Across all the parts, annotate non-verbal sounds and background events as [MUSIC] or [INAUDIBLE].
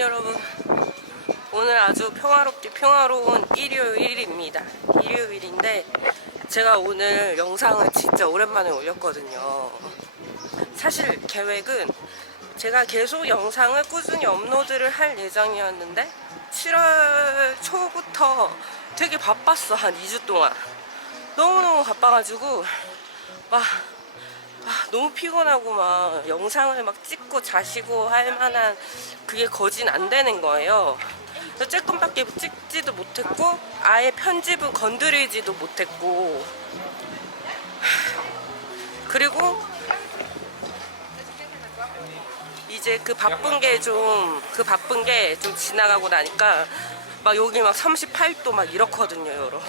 여러분 오늘 아주 평화롭게 평화로운 일요일입니다. 일요일인데 제가 오늘 영상을 진짜 오랜만에 올렸거든요. 사실 계획은 제가 계속 영상을 꾸준히 업로드를 할 예정이었는데 7월 초부터 되게 바빴어 한 2주 동안. 너무너무 바빠가지고 막 아, 너무 피곤하고 막 영상을 막 찍고 자시고 할 만한 그게 거진 안 되는 거예요. 그래서 조금밖에 찍지도 못했고 아예 편집은 건드리지도 못했고 그리고 이제 그 바쁜 게 좀 그 바쁜 게 좀 지나가고 나니까 막 여기 막 38도 막 이렇거든요, 여러분.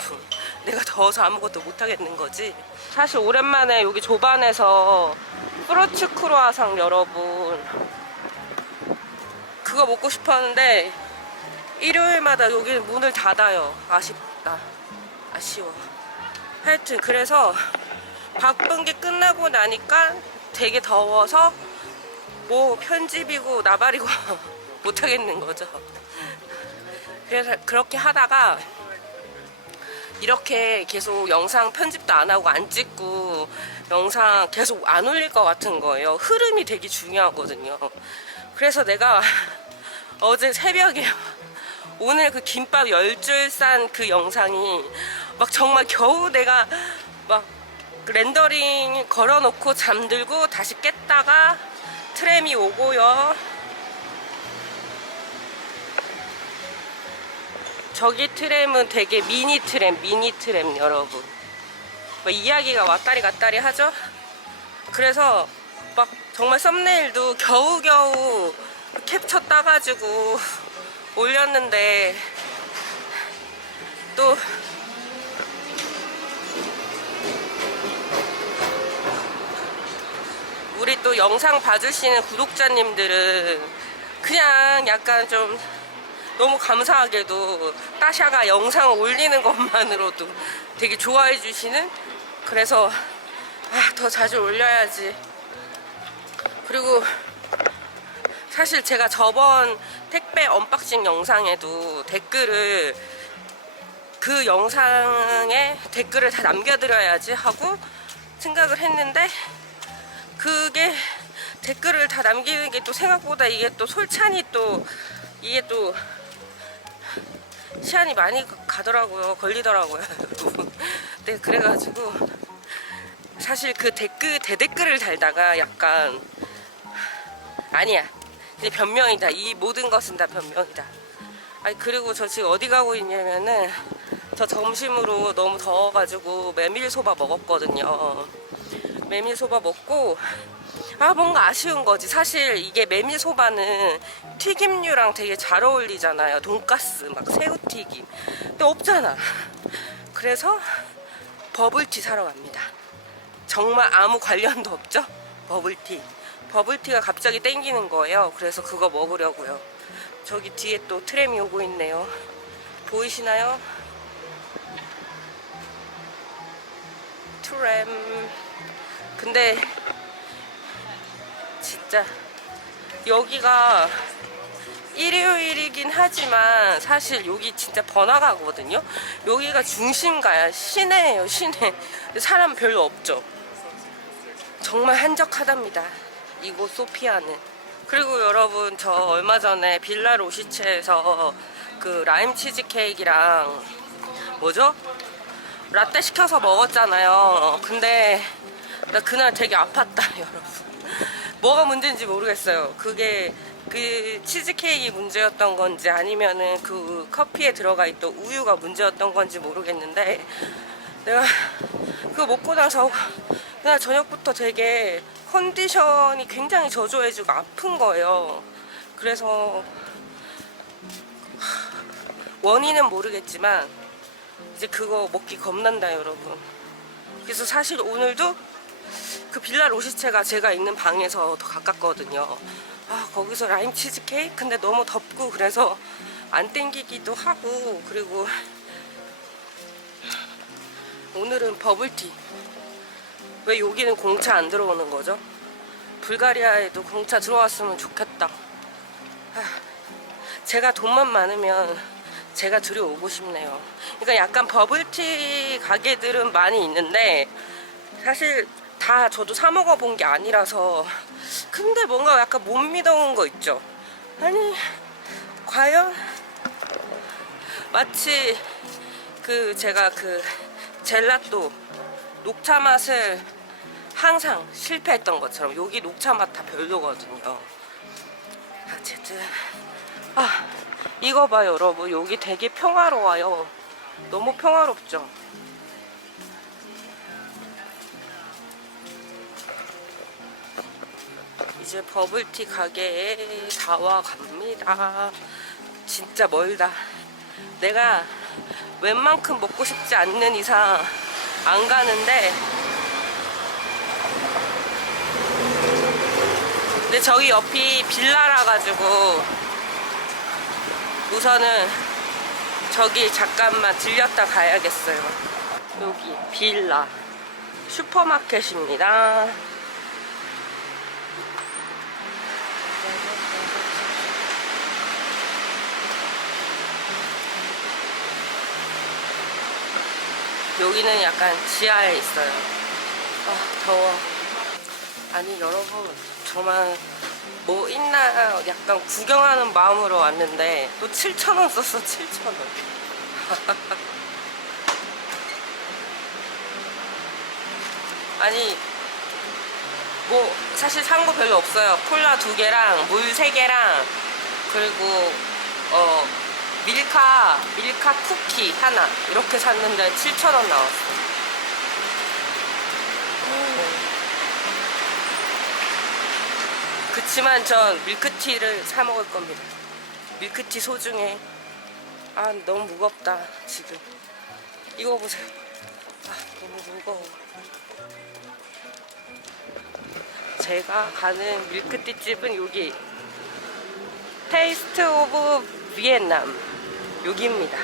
내가 더워서 아무것도 못 하겠는 거지. 사실 오랜만에 여기 조반에서 프로츠 크로아상 여러분 그거 먹고 싶었는데 일요일마다 여기 문을 닫아요. 아쉽다. 아쉬워. 하여튼 그래서 바쁜 게 끝나고 나니까 되게 더워서 뭐 편집이고 나발이고 [LAUGHS] 못 하겠는 거죠. 그래서 그렇게 하다가 이렇게 계속 영상 편집도 안 하고 안 찍고 영상 계속 안 올릴 것 같은 거예요. 흐름이 되게 중요하거든요. 그래서 내가 [LAUGHS] 어제 새벽에 [LAUGHS] 오늘 그 김밥 열 줄 싼 그 영상이 막 정말 겨우 내가 막 렌더링 걸어놓고 잠들고 다시 깼다가 트램이 오고요. 저기 트램은 되게 미니 트램, 미니 트램 여러분. 뭐 이야기가 왔다리 갔다리 하죠. 그래서 막 정말 썸네일도 겨우겨우 캡처 따가지고 올렸는데 또 우리 또 영상 봐주시는 구독자님들은 그냥 약간 좀 너무 감사하게도 따샤가 영상을 올리는 것만으로도 되게 좋아해 주시는 그래서 아, 더 자주 올려야지. 그리고 사실 제가 저번 택배 언박싱 영상에도 댓글을 그 영상에 댓글을 다 남겨드려야지 하고 생각을 했는데 그게 댓글을 다 남기는 게 또 생각보다 이게 또 솔찬이 또 이게 또 시간이 많이 가더라고요. 걸리더라고요. [LAUGHS] 네, 그래가지고 사실 그 댓글 대댓글을 달다가 약간 아니야. 이제 변명이다. 이 모든 것은 다 변명이다. 아니 그리고 저 지금 어디 가고 있냐면은 저 점심으로 너무 더워가지고 메밀소바 먹었거든요. 메밀소바 먹고 아 뭔가 아쉬운 거지. 사실 이게 메밀 소바는 튀김류랑 되게 잘 어울리잖아요. 돈가스 막 새우튀김. 근데 없잖아. 그래서 버블티 사러 갑니다. 정말 아무 관련도 없죠? 버블티. 버블티가 갑자기 땡기는 거예요. 그래서 그거 먹으려고요. 저기 뒤에 또 트램이 오고 있네요. 보이시나요? 트램. 근데 진짜 여기가 일요일이긴 하지만 사실 여기 진짜 번화가거든요. 여기가 중심가야 시내예요 시내. 사람 별로 없죠. 정말 한적하답니다. 이곳 소피아는. 그리고 여러분 저 얼마 전에 빌라 로시체에서 그 라임 치즈 케이크랑 뭐죠? 라떼 시켜서 먹었잖아요. 근데 나 그날 되게 아팠다 [LAUGHS] 여러분. 뭐가 문제인지 모르겠어요. 그게 그 치즈케이크 문제였던 건지 아니면은 그 커피에 들어가 있던 우유가 문제였던 건지 모르겠는데 내가 그거 먹고 나서 그날 저녁부터 되게 컨디션이 굉장히 저조해지고 아픈 거예요. 그래서 원인은 모르겠지만 이제 그거 먹기 겁난다 여러분. 그래서 사실 오늘도 그 빌라 로시체가 제가 있는 방에서 더 가깝거든요. 아 거기서 라임 치즈 케이크 근데 너무 덥고 그래서 안 땡기기도 하고 그리고 오늘은 버블티 왜 여기는 공차 안 들어오는 거죠? 불가리아에도 공차 들어왔으면 좋겠다. 아, 제가 돈만 많으면 제가 들여오고 싶네요. 그러니까 약간 버블티 가게들은 많이 있는데 사실 다 저도 사 먹어본 게 아니라서 근데 뭔가 약간 못 믿어온 거 있죠. 아니 과연 마치 그 제가 그 젤라또 녹차 맛을 항상 실패했던 것처럼 여기 녹차 맛 다 별로거든요. 어쨌든 아 이거 봐요 여러분 여기 되게 평화로워요. 너무 평화롭죠. 이제 버블티 가게에 다 와 갑니다. 진짜 멀다. 내가 웬만큼 먹고 싶지 않는 이상 안 가는데 근데 저기 옆이 빌라라 가지고 우선은 저기 잠깐만 들렸다 가야겠어요. 여기 빌라 슈퍼마켓입니다. 여기는 약간 지하에 있어요. 아, 더워. 아니, 여러분, 저만 뭐 있나 약간 구경하는 마음으로 왔는데 또 7,000원 썼어, 7,000원. [LAUGHS] 아니, 뭐, 사실 산 거 별로 없어요. 콜라 두 개랑 물 세 개랑 그리고, 어, 밀카, 밀카 쿠키 하나. 이렇게 샀는데 7,000원 나왔어. 그치만 전 밀크티를 사 먹을 겁니다. 밀크티 소중해. 아, 너무 무겁다, 지금. 이거 보세요. 아, 너무 무거워. 제가 가는 밀크티 집은 여기. 테이스트 오브 비엔남. 여기입니다.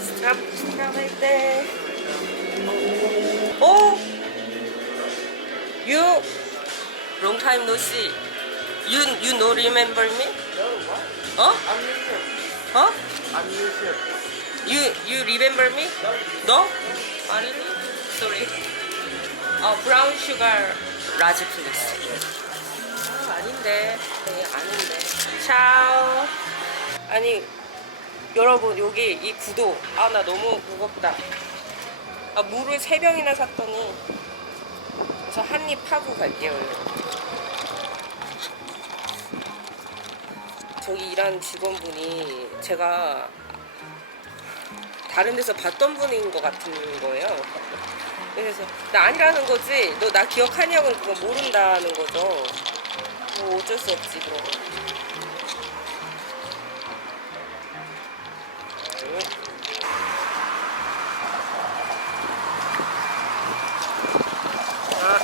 스탑, 스탑할 때. 오! You long time no see. You you no remember me? No, what? 어? I'm new here. 어? I'm new here. You you remember me? No? 아, really? Sorry. 어, brown sugar please. 아, 아닌데. 네, 아닌데. 샤오. 아니, 여러분, 여기 이 구도. 아, 나 너무 무겁다. 아, 물을 세 병이나 샀더니. 그래서 한 입 하고 갈게요. 저기 일하는 직원분이 제가 다른 데서 봤던 분인 것 같은 거예요. 그래서 나 아니라는 거지. 너 나 기억하냐고 그건 모른다는 거죠. 뭐 어쩔 수 없지 그럼. 아,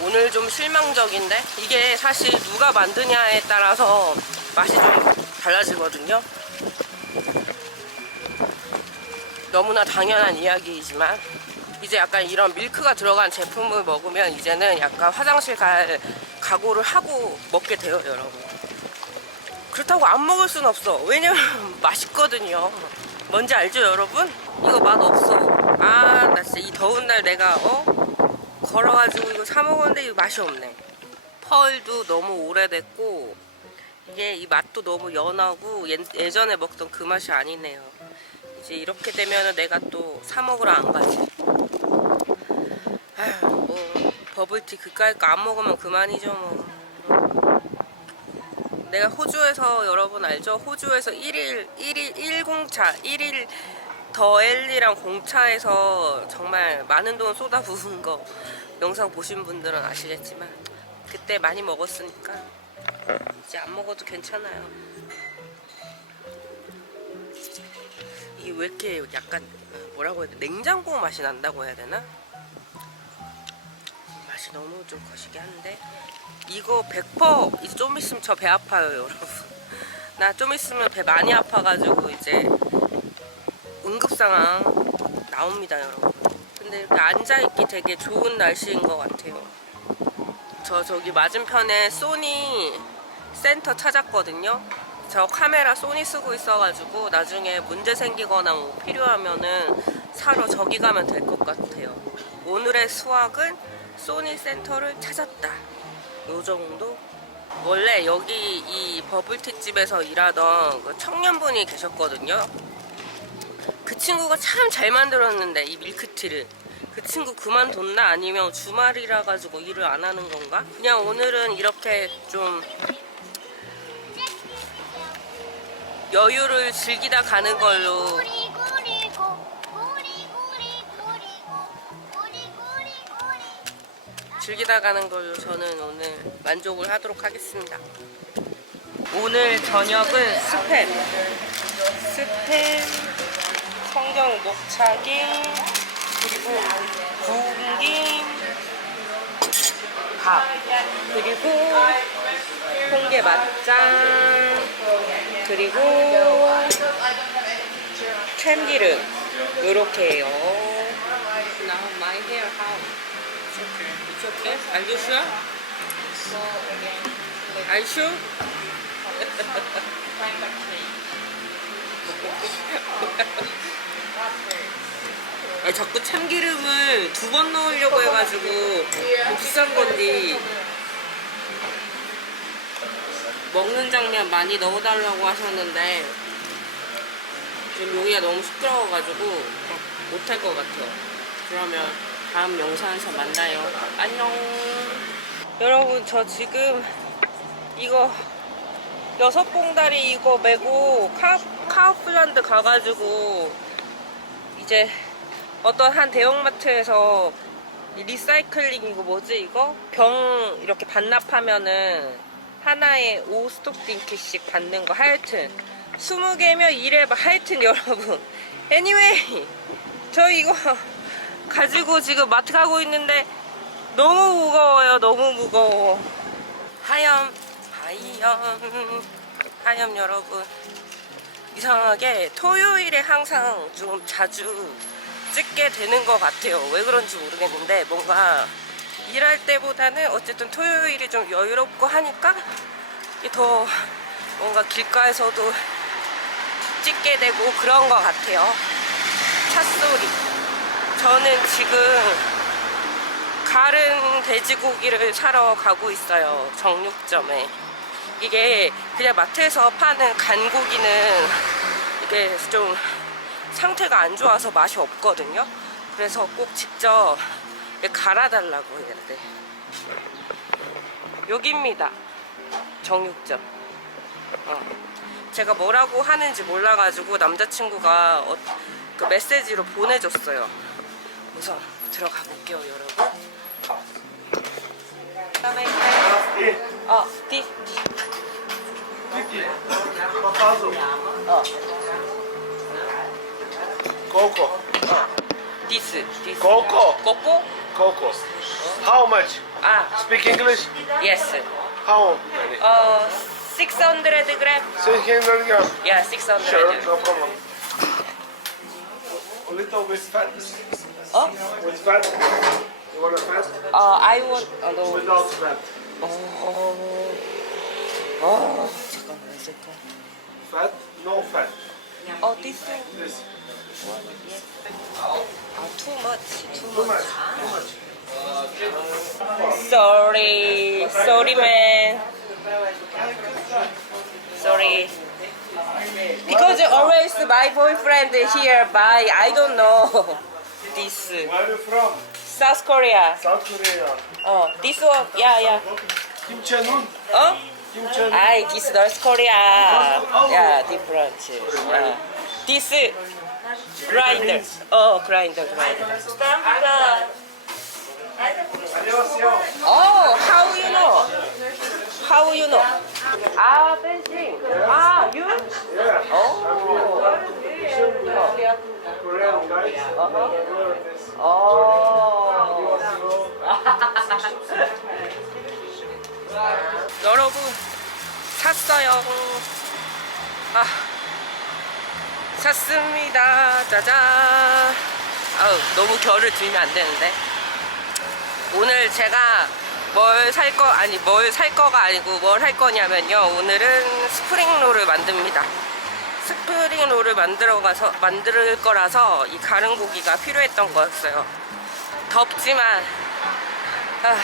오늘 좀 실망적인데 이게 사실 누가 만드냐에 따라서 맛이 좀 달라지거든요. 너무나 당연한 이야기이지만 이제 약간 이런 밀크가 들어간 제품을 먹으면 이제는 약간 화장실 갈 각오를 하고 먹게 돼요, 여러분. 그렇다고 안 먹을 순 없어. 왜냐면 [LAUGHS] 맛있거든요. 뭔지 알죠, 여러분? 이거 맛 없어. 아, 나 진짜 이 더운 날 내가 어 걸어가지고 이거 사 먹었는데 이거 맛이 없네. 펄도 너무 오래됐고 이게 이 맛도 너무 연하고 예, 예전에 먹던 그 맛이 아니네요. 이제 이렇게 되면은 내가 또 사 먹으러 안 가지. 아휴, 뭐 버블티 그까이 거 안 먹으면 그만이죠 뭐. 내가 호주에서 여러분 알죠? 호주에서 1일 1일 1공차 1일 더 엘리랑 공차에서 정말 많은 돈 쏟아 부은 거 영상 보신 분들은 아시겠지만 그때 많이 먹었으니까 이제 안 먹어도 괜찮아요. 이게 왜 이렇게 약간 어, 뭐라고 해야 돼? 냉장고 맛이 난다고 해야 되나? 맛이 너무 좀 거시기 한데 이거 100% 이제 좀 있으면 저 배 아파요 여러분 [LAUGHS] 나 좀 있으면 배 많이 아파가지고 이제 응급상황 나옵니다 여러분 근데 이렇게 앉아있기 되게 좋은 날씨인 것 같아요 저 저기 맞은편에 소니 센터 찾았거든요. 저 카메라 소니 쓰고 있어가지고 나중에 문제 생기거나 뭐 필요하면은 사러 저기 가면 될 것 같아요. 오늘의 수학은 소니 센터를 찾았다. 요 정도? 원래 여기 이 버블티 집에서 일하던 그 청년분이 계셨거든요. 그 친구가 참 잘 만들었는데 이 밀크티를 그 친구 그만뒀나 아니면 주말이라 가지고 일을 안 하는 건가? 그냥 오늘은 이렇게 좀 여유를 즐기다 가는 걸로 즐기다 가는 걸로 저는 오늘 만족을 하도록 하겠습니다. 오늘 저녁은 스팸, 스팸, 성경 녹차김, 그리고 구김, 밥, 그리고 홍게 맛장, 그리고 참기름 요렇게 해요. Now my hair how? It's okay. Are you sure? Are you sure? [LAUGHS] 아, 자꾸 참기름을 두 번 넣으려고 해가지고 뭐 비싼 건데 먹는 장면 많이 넣어달라고 하셨는데 지금 여기가 너무 시끄러워가지고 못할 것 같아요. 그러면 다음 영상에서 만나요. 안녕. 여러분 저 지금 이거 여섯 봉다리 이거 메고 카, 카우플란드 가가지고 이제 어떤 한 대형마트에서 이 리사이클링 이거 뭐지 이거 병 이렇게 반납하면은 하나에 5스톡 딩크씩 받는 거 하여튼 20개면 이래 봐 하여튼 여러분 [LAUGHS] anyway 저 이거 가지고 지금 마트 가고 있는데 너무 무거워요 너무 무거워 하염 하염 하염 여러분 이상하게 토요일에 항상 좀 자주 찍게 되는 것 같아요. 왜 그런지 모르겠는데 뭔가 일할 때보다는 어쨌든 토요일이 좀 여유롭고 하니까 더 뭔가 길가에서도 찍게 되고 그런 것 같아요. 찻소리. 저는 지금 가른 돼지고기를 사러 가고 있어요. 정육점에. 이게 그냥 마트에서 파는 간고기는 이게 좀 상태가 안 좋아서 맛이 없거든요. 그래서 꼭 직접 갈아달라고 해야 돼. 여기입니다. 정육점. 어. 제가 뭐라고 하는지 몰라가지고 남자친구가 어, 그 메시지로 보내줬어요. 우선 들어가 볼게요, 여러분. 어, 디, Papazo. 어, Coco. 디스, 디스. Coco. 꼬꼬? Coco. How much? 아, Speak English? yes. How many? 어, 600 gram? 600 grams. Yeah, 600. Sure, no problem. A little bit fat. Oh, With fat? You want a fat? uh, I want a low. Without fat. Oh, oh. Where is? Fat? No fat. Oh, this thing. This. Oh, too much. Too Too much. Too much. Sorry, sorry, man. Sorry. Because always my boyfriend here, but I don't know. [LAUGHS] This Where are you from? South Korea. South Korea. 어, this one, yeah, yeah. Kim Chen-un. 어? Kim Chen-un. I this North Korea. Yeah, different. Yeah. This grinder. Oh, grinder, grinder. 안녕하세요. Oh, how you know? How you know? Ah, fencing. Ah, you? Yeah. Oh. Korean guys. Uh-huh. Learn this. Oh. 여러분 샀어요. 아 샀습니다. 짜잔. 아우 너무 결을 들면 안 되는데. 오늘 제가 뭘 살 거 아니 뭘 살 거가 아니고 뭘 할 거냐면요 오늘은 스프링롤을 만듭니다 스프링 롤을 만들어 가서 만들 거라서 이 가른 고기가 필요했던 거였어요. 덥지만 아,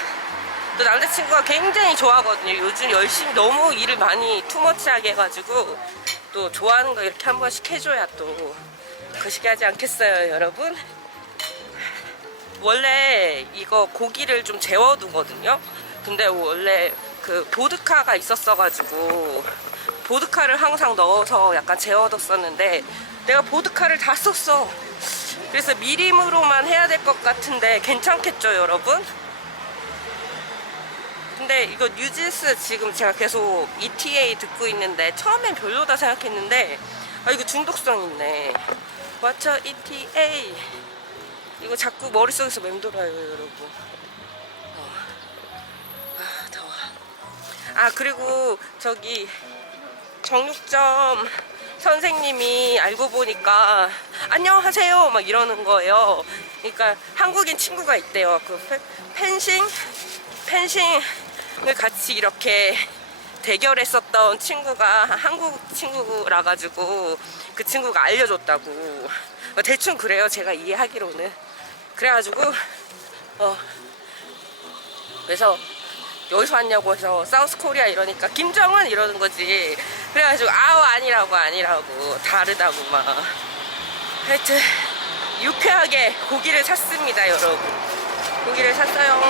또 남자친구가 굉장히 좋아하거든요. 요즘 열심히 너무 일을 많이 투머치하게 해가지고 또 좋아하는 거 이렇게 한 번씩 해줘야 또 거시기 하지 않겠어요 여러분? 원래 이거 고기를 좀 재워두거든요. 근데 원래 그 보드카가 있었어가지고 보드카를 항상 넣어서 약간 재워뒀었는데 내가 보드카를 다 썼어. 그래서 미림으로만 해야 될 것 같은데 괜찮겠죠, 여러분? 근데 이거 뉴진스 지금 제가 계속 ETA 듣고 있는데 처음엔 별로다 생각했는데 아 이거 중독성 있네. What's ETA? 이거 자꾸 머릿속에서 맴돌아요, 여러분. 어. 아, 더워. 아, 그리고 저기 정육점 선생님이 알고 보니까 안녕하세요 막 이러는 거예요. 그러니까 한국인 친구가 있대요. 그 페- 펜싱 펜싱을 같이 이렇게 대결했었던 친구가 한국 친구라 가지고 그 친구가 알려줬다고 대충 그래요 제가 이해하기로는 그래가지고 어 그래서 여기서 왔냐고 해서 사우스 코리아 이러니까 김정은 이러는 거지 그래가지고 아우 아니라고 아니라고 다르다고 막. 하여튼 유쾌하게 고기를 샀습니다 여러분. 고기를 샀어요.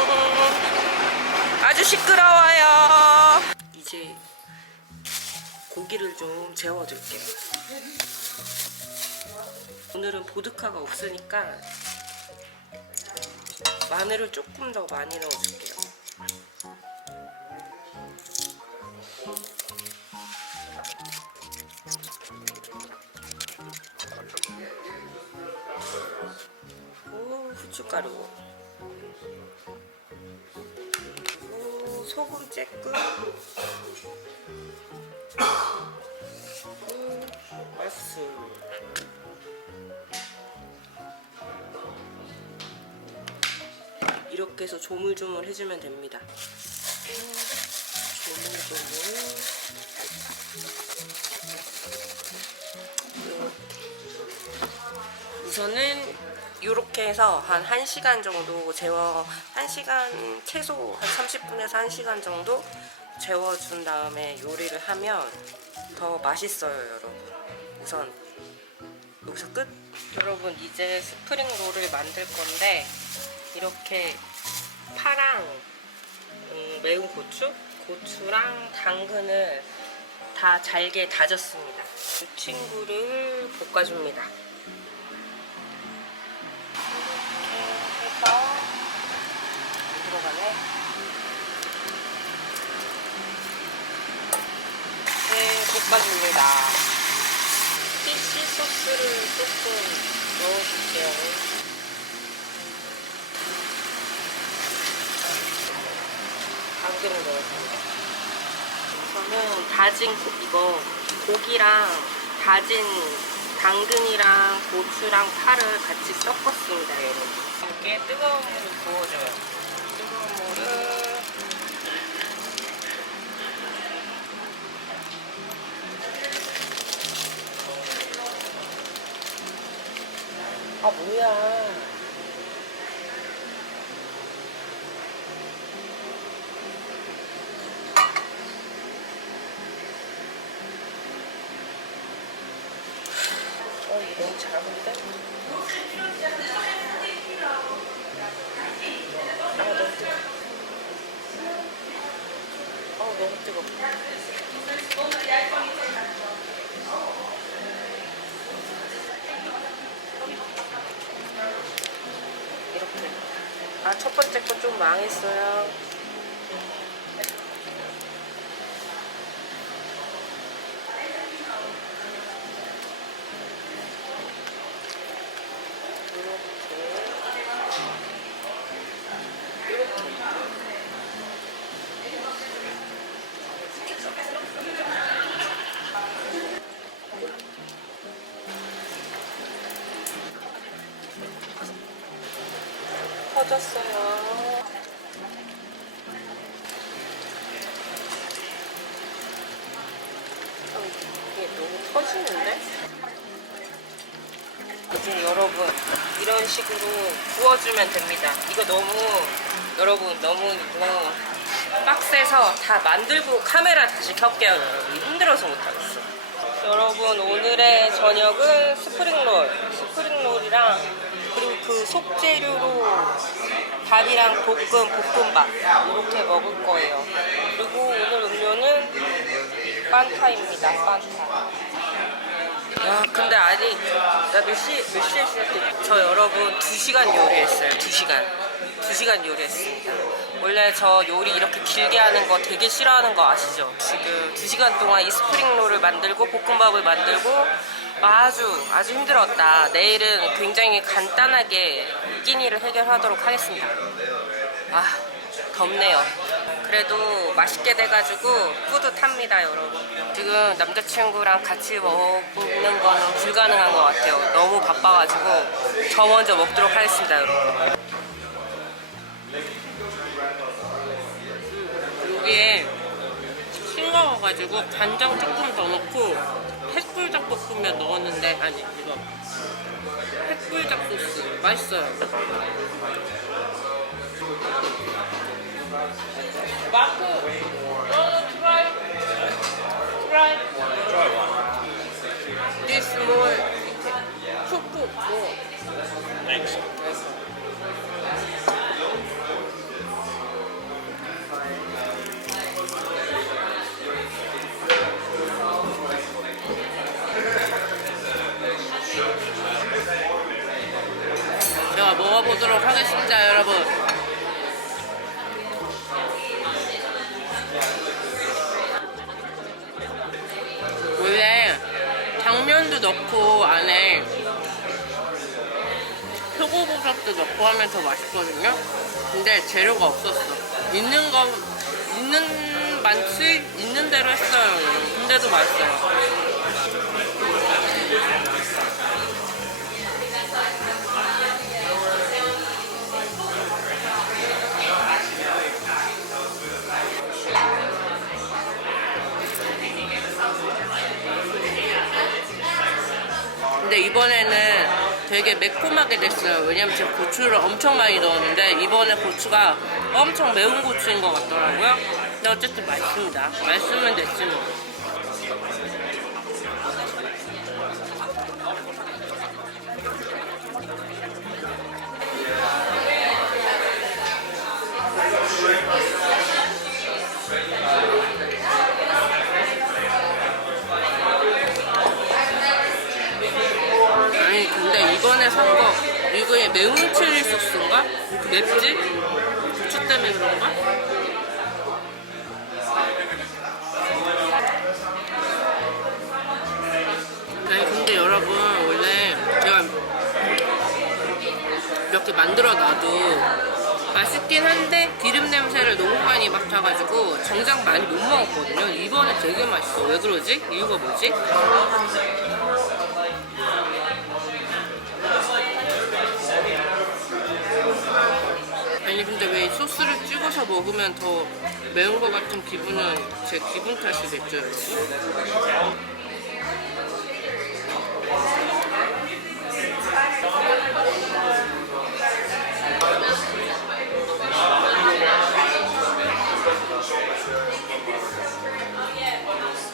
아주 시끄러워요. 이제 고기를 좀 재워줄게요. 오늘은 보드카가 없으니까 마늘을 조금 더 많이 넣어줄게요 오, 후춧가루. 그리고 소금 쬐끔. 이렇게 해서 조물조물 해주면 됩니다 이렇게 해서 한 1시간 정도 재워 1시간 최소 한 30분에서 1시간 정도 재워준 다음에 요리를 하면 더 맛있어요 여러분. 우선 여기서 끝. 여러분 이제 스프링 롤을 만들 건데 이렇게 파랑 음, 매운 고추? 고추랑 당근을 다 잘게 다졌습니다. 이 친구를 볶아줍니다 볶아줍니다. 피쉬 소스를 조금 넣어줄게요. 당근을 넣어줍니다. 우선은 다진 고, 이거 고기랑 다진 당근이랑 고추랑 파를 같이 섞었습니다, 여러분. 이렇게 뜨거운 물을 부어줘요. 뜨거운 물을 아 뭐야? 어 이거 너무 작은데? 아 너무 뜨거. 어 너무 뜨거. 이렇게. 아 첫 번째 거 좀 망했어요. 잘랐어요. 어, 이게 너무 터지는데? 이제 여러분 이런 식으로 구워주면 됩니다. 이거 너무 여러분 너무 이거 박스에서 다 만들고 카메라 다시 켰게요. 여러분 힘들어서 못하겠어. 여러분 오늘의 저녁은 스프링롤 스프링롤이랑 그 속재료로 밥이랑 볶음, 볶음밥 이렇게 먹을 거예요. 그리고 오늘 음료는 판타입니다. 판타. 야, 근데 아니, 나 몇 시, 몇 시에 시작했지? 저 여러분 2시간 요리했어요. 2시간. 2시간 요리했습니다. 원래 저 요리 이렇게 길게 하는 거 되게 싫어하는 거 아시죠? 지금 2시간 동안 이 스프링롤을 만들고 볶음밥을 만들고 아주 아주 힘들었다. 내일은 굉장히 간단하게 끼니를 해결하도록 하겠습니다. 아, 덥네요. 그래도 맛있게 돼가지고 뿌듯합니다, 여러분. 지금 남자친구랑 같이 먹는 거는 불가능한 것 같아요. 너무 바빠가지고 저 먼저 먹도록 하겠습니다, 여러분. 여기에 싱거워가지고 간장 조금 더 넣고 햇불닭 볶음면 넣었는데 아니 이거 햇불닭 소스 맛있어요. 마크. This more, cook, cook, more. Thanks. 보도록 하겠습니다, 여러분. 원래 당면도 넣고 안에 표고버섯도 넣고 하면 더 맛있거든요. 근데 재료가 없었어. 있는 거 있는 많지 있는 대로 했어요. 근데도 맛있어요. 근데 이번에는 되게 매콤하게 됐어요. 왜냐면 제가 고추를 엄청 많이 넣었는데 이번에 고추가 엄청 매운 고추인 것 같더라고요. 근데 어쨌든 맛있습니다. 맛있으면 됐지 뭐. 매운 칠리 소스인가? 이렇게 맵지? 고추 때문에 그런가? 아니 근데 여러분 원래 제가 이렇게 만들어 놔도 맛있긴 한데 기름 냄새를 너무 많이 맡아가지고 정작 많이 못 먹었거든요 이번에 되게 맛있어 왜 그러지? 이유가 뭐지? 찍어서 먹으면 더 매운 것 같은 기분은 제 기분 탓이겠죠